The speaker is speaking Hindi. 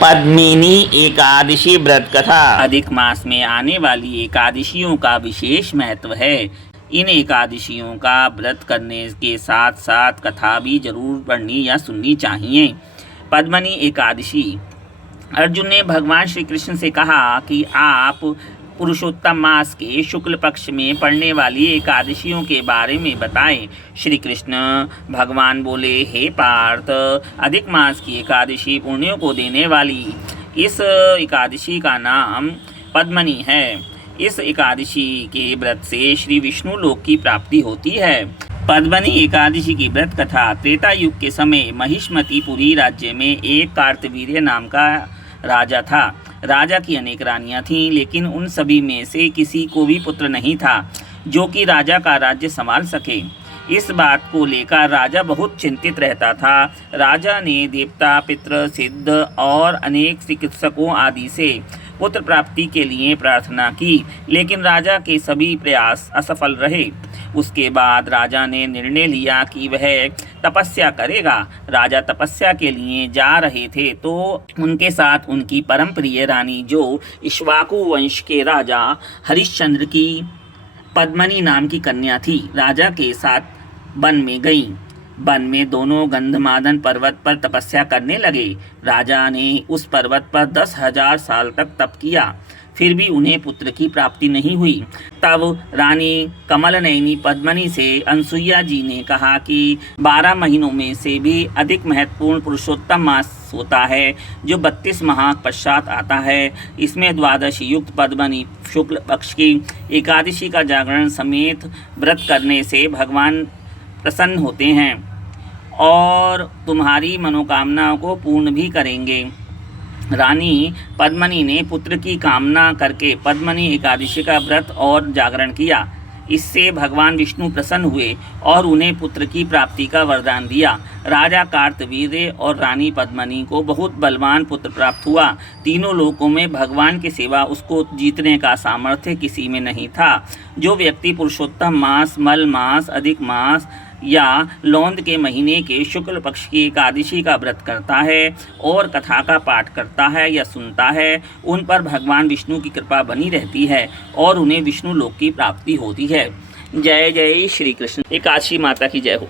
पद्मिनी एकादशी व्रत कथा। अधिक मास में आने वाली एकादशियों का विशेष महत्व है। इन एकादशियों का व्रत करने के साथ साथ कथा भी जरूर पढ़नी या सुननी चाहिए। पद्मिनी एकादशी। अर्जुन ने भगवान श्री कृष्ण से कहा कि आप पुरुषोत्तम मास के शुक्ल पक्ष में पड़ने वाली एकादशियों के बारे में बताएं। श्री कृष्ण भगवान बोले, हे पार्थ, अधिक मास की एकादशी पुण्यों को देने वाली इस एकादशी का नाम पद्मिनी है। इस एकादशी के व्रत से श्री विष्णु लोक की प्राप्ति होती है। पद्मिनी एकादशी की व्रत कथा। त्रेता युग के समय महिष्मतीपुरी राज्य में एक कार्तवीर्य नाम का राजा था। राजा की अनेक रानियां थीं, लेकिन उन सभी में से किसी को भी पुत्र नहीं था जो कि राजा का राज्य संभाल सके। इस बात को लेकर राजा बहुत चिंतित रहता था। राजा ने देवता, पितृ, सिद्ध और अनेक चिकित्सकों आदि से पुत्र प्राप्ति के लिए प्रार्थना की, लेकिन राजा के सभी प्रयास असफल रहे। उसके बाद राजा ने निर्णय लिया कि वह तपस्या करेगा। राजा तपस्या के लिए जा रहे थे तो उनके साथ उनकी परम प्रिय रानी, जो इक्ष्वाकु वंश के राजा हरिश्चंद्र की पद्मिनी नाम की कन्या थी, राजा के साथ वन में गईं। वन में दोनों गंधमादन पर्वत पर तपस्या करने लगे। राजा ने उस पर्वत पर 10,000 साल तक तप किया, फिर भी उन्हें पुत्र की प्राप्ति नहीं हुई। तब रानी कमलनयनी पद्मिनी से अनसुईया जी ने कहा कि 12 महीनों में से भी अधिक महत्वपूर्ण पुरुषोत्तम मास होता है, जो 32 माह पश्चात आता है। इसमें द्वादशी युक्त पद्मिनी शुक्ल पक्ष की एकादशी का जागरण समेत व्रत करने से भगवान प्रसन्न होते हैं और तुम्हारी मनोकामना को पूर्ण भी करेंगे। रानी पद्मिनी ने पुत्र की कामना करके पद्मिनी एकादशी का व्रत और जागरण किया। इससे भगवान विष्णु प्रसन्न हुए और उन्हें पुत्र की प्राप्ति का वरदान दिया। राजा कार्तवीर्य और रानी पद्मिनी को बहुत बलवान पुत्र प्राप्त हुआ। तीनों लोकों में भगवान के सिवा उसको जीतने का सामर्थ्य किसी में नहीं था। जो व्यक्ति पुरुषोत्तम मास, मल मास, अधिक मास या लौंद के महीने के शुक्ल पक्ष की एकादशी का व्रत करता है और कथा का पाठ करता है या सुनता है, उन पर भगवान विष्णु की कृपा बनी रहती है और उन्हें विष्णु लोक की प्राप्ति होती है। जय जय श्री कृष्ण। एकादशी माता की जय हो।